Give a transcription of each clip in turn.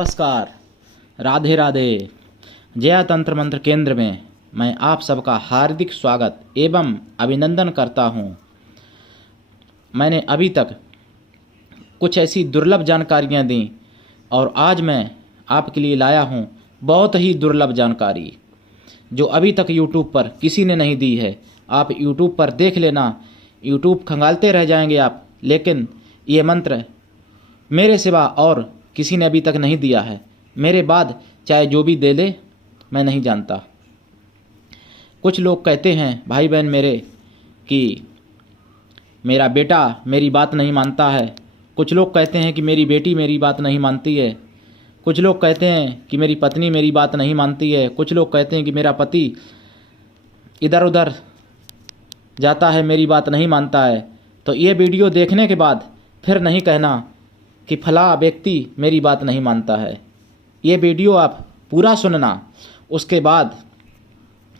नमस्कार, राधे राधे। जया तंत्र मंत्र केंद्र में मैं आप सबका हार्दिक स्वागत एवं अभिनंदन करता हूं। मैंने अभी तक कुछ ऐसी दुर्लभ जानकारियां दी और आज मैं आपके लिए लाया हूं बहुत ही दुर्लभ जानकारी जो अभी तक YouTube पर किसी ने नहीं दी है। आप YouTube पर देख लेना, YouTube खंगालते रह जाएंगे आप, लेकिन ये मंत्र मेरे सिवा और किसी ने अभी तक नहीं दिया है। मेरे बाद चाहे जो भी दे दे, मैं नहीं जानता। कुछ लोग कहते हैं भाई बहन मेरे कि मेरा बेटा मेरी बात नहीं मानता है, कुछ लोग कहते हैं कि मेरी बेटी मेरी बात नहीं मानती है, कुछ लोग कहते हैं कि मेरी पत्नी मेरी बात नहीं मानती है, कुछ लोग कहते हैं कि मेरा पति इधर उधर जाता है, मेरी बात नहीं मानता है। तो ये वीडियो देखने के बाद फिर नहीं कहना कि फला व्यक्ति मेरी बात नहीं मानता है। ये वीडियो आप पूरा सुनना, उसके बाद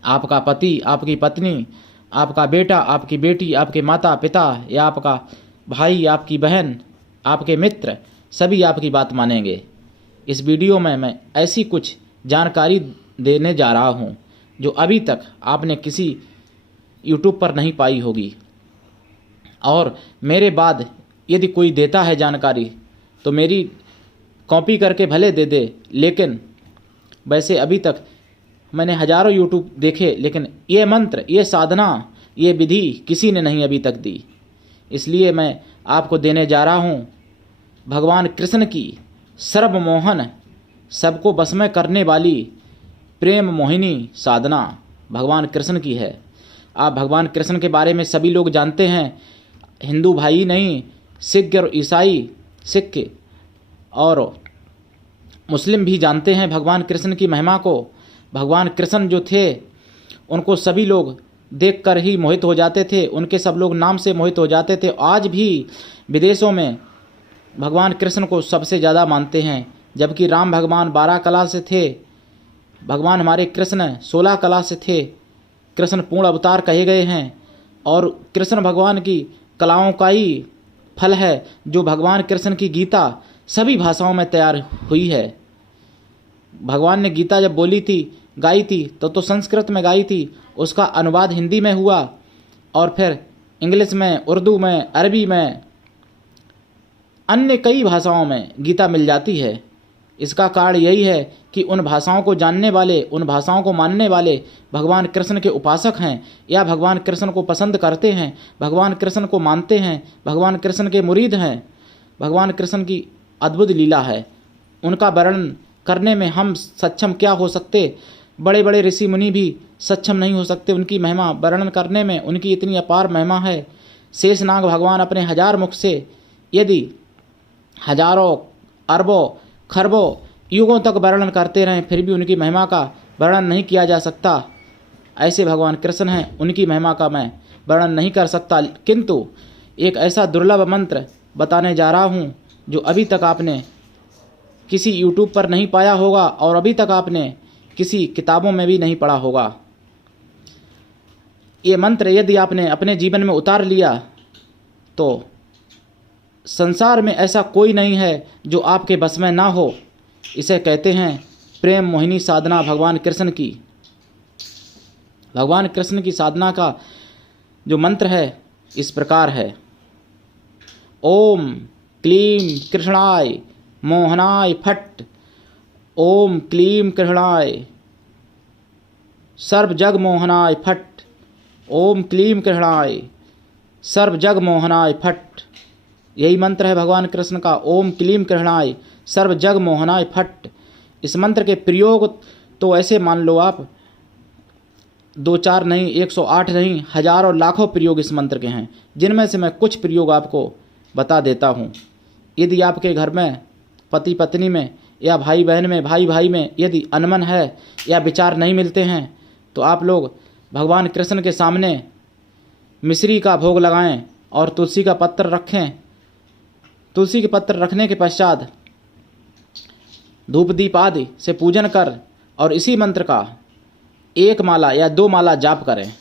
आपका पति, आपकी पत्नी, आपका बेटा, आपकी बेटी, आपके माता पिता या आपका भाई, आपकी बहन, आपके मित्र सभी आपकी बात मानेंगे। इस वीडियो में मैं ऐसी कुछ जानकारी देने जा रहा हूँ जो अभी तक आपने किसी YouTube पर नहीं पाई होगी। और मेरे बाद यदि कोई देता है जानकारी तो मेरी कॉपी करके भले दे दे, लेकिन वैसे अभी तक मैंने हज़ारों YouTube देखे, लेकिन ये मंत्र, ये साधना, ये विधि किसी ने नहीं अभी तक दी। इसलिए मैं आपको देने जा रहा हूँ भगवान कृष्ण की सर्वमोहन, सबको बस में करने वाली प्रेम मोहिनी साधना भगवान कृष्ण की है। आप भगवान कृष्ण के बारे में सभी लोग जानते हैं, हिंदू भाई नहीं, सिख और ईसाई, सिख और मुस्लिम भी जानते हैं भगवान कृष्ण की महिमा को। भगवान कृष्ण जो थे उनको सभी लोग देखकर ही मोहित हो जाते थे, उनके सब लोग नाम से मोहित हो जाते थे। आज भी विदेशों में भगवान कृष्ण को सबसे ज़्यादा मानते हैं, जबकि राम भगवान 12 कला से थे, भगवान हमारे कृष्ण 16 कला से थे। कृष्ण पूर्ण अवतार कहे गए हैं और कृष्ण भगवान की कलाओं का ही फल है जो भगवान कृष्ण की गीता सभी भाषाओं में तैयार हुई है। भगवान ने गीता जब बोली थी, गाई थी, तो संस्कृत में गाई थी, उसका अनुवाद हिंदी में हुआ और फिर इंग्लिश में, उर्दू में, अरबी में, अन्य कई भाषाओं में गीता मिल जाती है। इसका कारण यही है कि उन भाषाओं को जानने वाले, उन भाषाओं को मानने वाले भगवान कृष्ण के उपासक हैं या भगवान कृष्ण को पसंद करते हैं, भगवान कृष्ण को मानते हैं, भगवान कृष्ण के मुरीद हैं। भगवान कृष्ण की अद्भुत लीला है, उनका वर्णन करने में हम सक्षम क्या हो सकते, बड़े बड़े ऋषि मुनि भी सक्षम नहीं हो सकते उनकी महिमा वर्णन करने में। उनकी इतनी अपार महिमा है। शेषनाग भगवान अपने 1000 मुख से यदि हजारों, अरबों, खरबों युगों तक वर्णन करते रहें फिर भी उनकी महिमा का वर्णन नहीं किया जा सकता। ऐसे भगवान कृष्ण हैं, उनकी महिमा का मैं वर्णन नहीं कर सकता। किंतु एक ऐसा दुर्लभ मंत्र बताने जा रहा हूँ जो अभी तक आपने किसी YouTube पर नहीं पाया होगा और अभी तक आपने किसी किताबों में भी नहीं पढ़ा होगा। ये मंत्र यदि आपने अपने जीवन में उतार लिया तो संसार में ऐसा कोई नहीं है जो आपके बस में ना हो। इसे कहते हैं प्रेम मोहिनी साधना भगवान कृष्ण की। भगवान कृष्ण की साधना का जो मंत्र है इस प्रकार है। ओम क्लीम कृष्णाय मोहनाय फट, ओम क्लीम कृष्णाय सर्व जग मोहनाय फट, ओम क्लीम कृष्णाय सर्व जग मोहनाय फट। यही मंत्र है भगवान कृष्ण का, ओम क्लीम कृष्णाय सर्व जग मोहनाय फट। इस मंत्र के प्रयोग तो ऐसे मान लो आप 2-4 नहीं, 108 नहीं, हजारों लाखों प्रयोग इस मंत्र के हैं, जिनमें से मैं कुछ प्रयोग आपको बता देता हूँ। यदि आपके घर में पति पत्नी में या भाई बहन में, भाई भाई में यदि अनमन है या विचार नहीं मिलते हैं तो आप लोग भगवान कृष्ण के सामने मिश्री का भोग लगाएं और तुलसी का पत्र रखें। तुलसी के पत्र रखने के पश्चात धूप दीप आदि से पूजन कर और इसी मंत्र का 1 माला या 2 माला जाप करें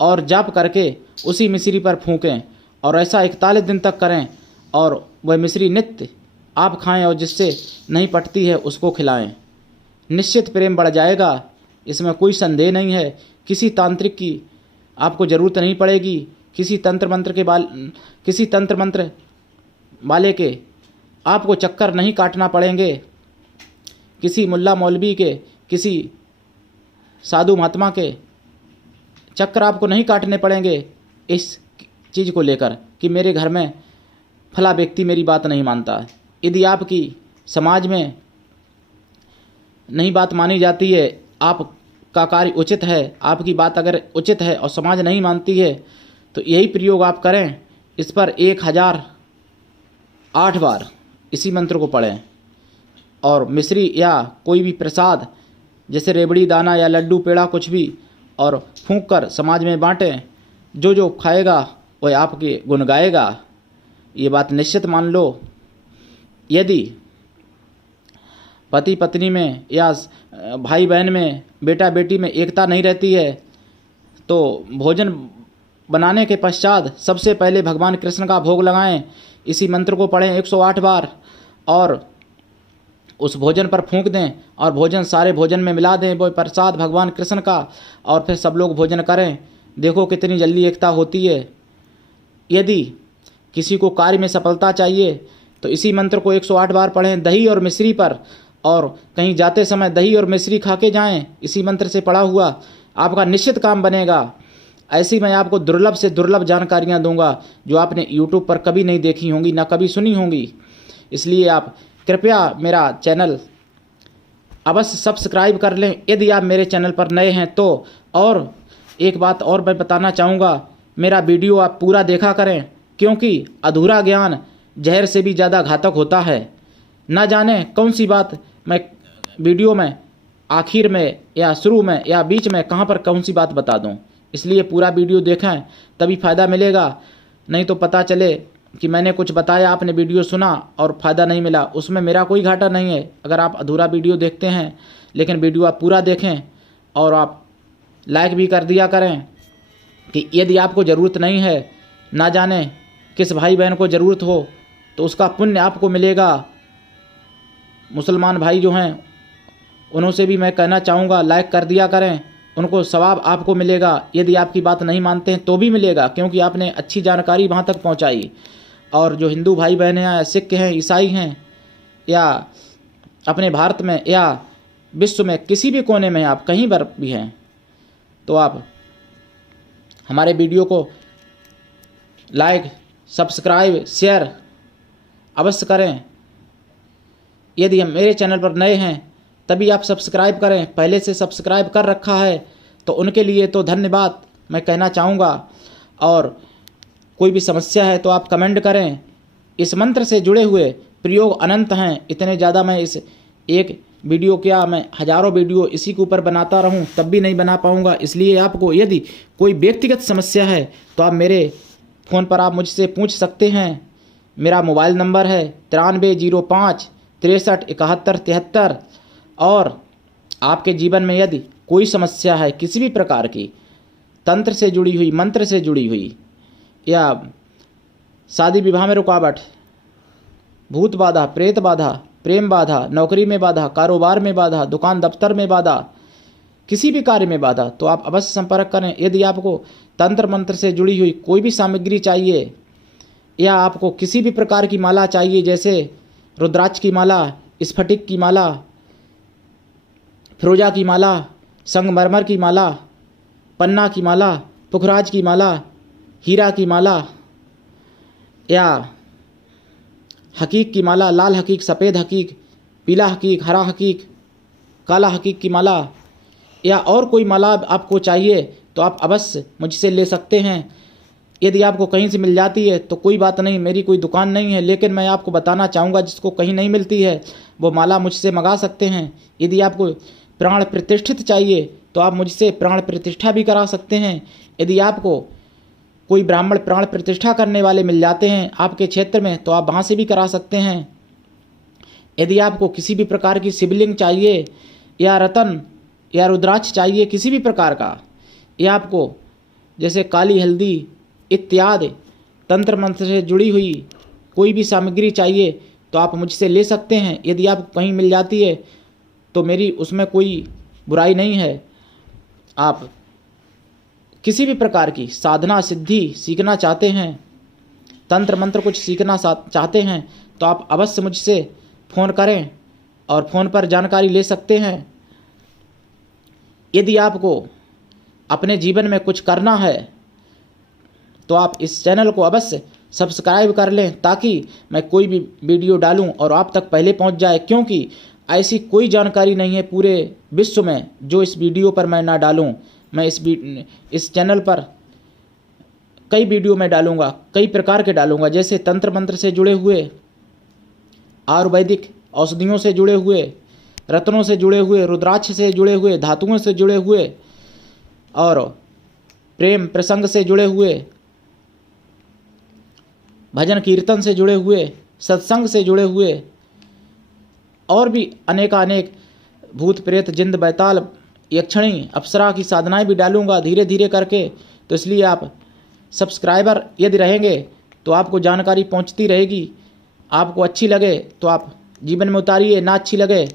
और जाप करके उसी मिश्री पर फूंकें और ऐसा 41 दिन तक करें और वह मिश्री नित्य आप खाएं और जिससे नहीं पटती है उसको खिलाएं। निश्चित प्रेम बढ़ जाएगा, इसमें कोई संदेह नहीं है। किसी तांत्रिक की आपको ज़रूरत नहीं पड़ेगी, किसी तंत्र मंत्र वाले के आपको चक्कर नहीं काटना पड़ेंगे, किसी मुल्ला मौलवी के, किसी साधु महात्मा के चक्कर आपको नहीं काटने पड़ेंगे इस चीज़ को लेकर कि मेरे घर में फला व्यक्ति मेरी बात नहीं मानता। यदि आपकी समाज में नहीं बात मानी जाती है, आपका कार्य उचित है, आपकी बात अगर उचित है और समाज नहीं मानती है, तो यही प्रयोग आप करें। इस पर 1008 बार इसी मंत्र को पढ़ें और मिश्री या कोई भी प्रसाद जैसे रेवड़ी दाना या लड्डू पेड़ा कुछ भी और फूंक कर समाज में बांटें। जो जो खाएगा वह आपके गुण गाएगा, ये बात निश्चित मान लो। यदि पति पत्नी में या भाई बहन में, बेटा बेटी में एकता नहीं रहती है, तो भोजन बनाने के पश्चात सबसे पहले भगवान कृष्ण का भोग लगाएं। इसी मंत्र को पढ़ें 108 बार और उस भोजन पर फूंक दें और भोजन सारे भोजन में मिला दें, वो प्रसाद भगवान कृष्ण का, और फिर सब लोग भोजन करें। देखो कितनी जल्दी एकता होती है। यदि किसी को कार्य में सफलता चाहिए तो इसी मंत्र को 108 बार पढ़ें दही और मिश्री पर, और कहीं जाते समय दही और मिश्री खा के जाएँ। इसी मंत्र से पढ़ा हुआ आपका निश्चित काम बनेगा। ऐसी मैं आपको दुर्लभ से दुर्लभ जानकारियाँ दूंगा जो आपने YouTube पर कभी नहीं देखी होंगी, ना कभी सुनी होंगी। इसलिए आप कृपया मेरा चैनल अवश्य सब्सक्राइब कर लें यदि आप मेरे चैनल पर नए हैं तो। और एक बात और मैं बताना चाहूँगा, मेरा वीडियो आप पूरा देखा करें, क्योंकि अधूरा ज्ञान जहर से भी ज़्यादा घातक होता है। न जाने कौन सी बात मैं वीडियो में आखिर में या शुरू में या बीच में कहाँ पर कौन सी बात बता दूँ। इसलिए पूरा वीडियो देखें तभी फ़ायदा मिलेगा, नहीं तो पता चले कि मैंने कुछ बताया, आपने वीडियो सुना और फ़ायदा नहीं मिला, उसमें मेरा कोई घाटा नहीं है। अगर आप अधूरा वीडियो देखते हैं, लेकिन वीडियो आप पूरा देखें और आप लाइक भी कर दिया करें कि यदि आपको ज़रूरत नहीं है, ना जाने किस भाई बहन को ज़रूरत हो, तो उसका पुण्य आपको मिलेगा। मुसलमान भाई जो हैं उनसे भी मैं कहना चाहूँगा लाइक कर दिया करें, उनको सवाब आपको मिलेगा। यदि आपकी बात नहीं मानते हैं तो भी मिलेगा, क्योंकि आपने अच्छी जानकारी वहाँ तक पहुँचाई। और जो हिंदू भाई बहन हैं या सिख हैं, ईसाई हैं, या अपने भारत में या विश्व में किसी भी कोने में आप कहीं पर भी हैं, तो आप हमारे वीडियो को लाइक, सब्सक्राइब, शेयर अवश्य करें। यदि हम मेरे चैनल पर नए हैं तभी आप सब्सक्राइब करें, पहले से सब्सक्राइब कर रखा है तो उनके लिए तो धन्यवाद मैं कहना चाहूँगा। और कोई भी समस्या है तो आप कमेंट करें। इस मंत्र से जुड़े हुए प्रयोग अनंत हैं, इतने ज़्यादा मैं इस एक वीडियो क्या मैं हज़ारों वीडियो इसी के ऊपर बनाता रहूं तब भी नहीं बना पाऊंगा। इसलिए आपको यदि कोई व्यक्तिगत समस्या है तो आप मेरे फ़ोन पर आप मुझसे पूछ सकते हैं। मेरा मोबाइल नंबर है 9305 63 71 73। और आपके जीवन में यदि कोई समस्या है किसी भी प्रकार की, तंत्र से जुड़ी हुई, मंत्र से जुड़ी हुई, या शादी विवाह में रुकावट, भूत बाधा, प्रेत बाधा, प्रेम बाधा, नौकरी में बाधा, कारोबार में बाधा, दुकान दफ्तर में बाधा, किसी भी कार्य में बाधा, तो आप अवश्य संपर्क करें। यदि आपको तंत्र मंत्र से जुड़ी हुई कोई भी सामग्री चाहिए, या आपको किसी भी प्रकार की माला चाहिए, जैसे रुद्राक्ष की माला, स्फटिक की माला, फिरोजा की माला, संगमरमर की माला, पन्ना की माला, पुखराज की माला, हीरा की माला, या हकीक की माला, लाल हकीक, सफ़ेद हकीक, पीला हकीक, हरा हकीक, काला हकीक की माला, या और कोई माला आपको चाहिए तो आप अवश्य मुझसे ले सकते हैं। यदि आपको कहीं से मिल जाती है तो कोई बात नहीं, मेरी कोई दुकान नहीं है, लेकिन मैं आपको बताना चाहूँगा जिसको कहीं नहीं मिलती है वो माला मुझसे मंगा सकते हैं। यदि आपको प्राण प्रतिष्ठित चाहिए तो आप मुझसे प्राण प्रतिष्ठा भी करा सकते हैं। यदि आपको कोई ब्राह्मण प्राण प्रतिष्ठा करने वाले मिल जाते हैं आपके क्षेत्र में तो आप वहाँ से भी करा सकते हैं। यदि आपको किसी भी प्रकार की शिवलिंग चाहिए, या रतन या रुद्राक्ष चाहिए किसी भी प्रकार का, या आपको जैसे काली हल्दी इत्यादि तंत्र मंत्र से जुड़ी हुई कोई भी सामग्री चाहिए तो आप मुझसे ले सकते हैं। यदि आपको कहीं मिल जाती है तो मेरी उसमें कोई बुराई नहीं है। आप किसी भी प्रकार की साधना सिद्धि सीखना चाहते हैं, तंत्र मंत्र कुछ सीखना चाहते हैं, तो आप अवश्य मुझसे फ़ोन करें और फ़ोन पर जानकारी ले सकते हैं। यदि आपको अपने जीवन में कुछ करना है तो आप इस चैनल को अवश्य सब्सक्राइब कर लें, ताकि मैं कोई भी वीडियो डालूं और आप तक पहले पहुंच जाए, क्योंकि ऐसी कोई जानकारी नहीं है पूरे विश्व में जो इस वीडियो पर मैं ना डालूं। मैं इस चैनल पर कई वीडियो में डालूंगा, कई प्रकार के डालूंगा, जैसे तंत्र मंत्र से जुड़े हुए, आयुर्वेदिक औषधियों से जुड़े हुए, रत्नों से जुड़े हुए, रुद्राक्ष से जुड़े हुए, धातुओं से जुड़े हुए और प्रेम प्रसंग से जुड़े हुए, भजन कीर्तन से जुड़े हुए, सत्संग से जुड़े हुए और भी अनेकानेक भूत प्रेत जिंद बैताल यक्षिणी अप्सरा की साधनाएं भी डालूंगा धीरे धीरे करके। तो इसलिए आप सब्सक्राइबर यदि रहेंगे तो आपको जानकारी पहुंचती रहेगी। आपको अच्छी लगे तो आप जीवन में उतारिए, ना अच्छी लगे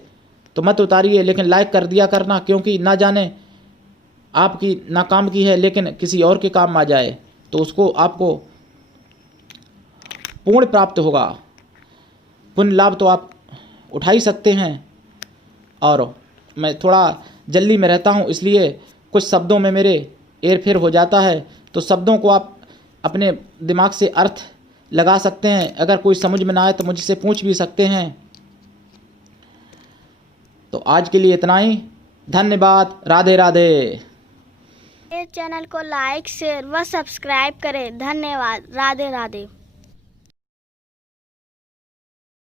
तो मत उतारिए, लेकिन लाइक कर दिया करना, क्योंकि ना जाने आपकी ना काम की है लेकिन किसी और के काम आ जाए तो उसको आपको पुण्य प्राप्त होगा। पुण्य लाभ तो आप उठा ही सकते हैं। और मैं थोड़ा जल्दी में रहता हूँ, इसलिए कुछ शब्दों में मेरे हेर-फेर हो जाता है, तो शब्दों को आप अपने दिमाग से अर्थ लगा सकते हैं। अगर कोई समझ में ना आए तो मुझसे पूछ भी सकते हैं। तो आज के लिए इतना ही। धन्यवाद। राधे राधे। इस चैनल को लाइक शेयर व सब्सक्राइब करें। धन्यवाद। राधे राधे।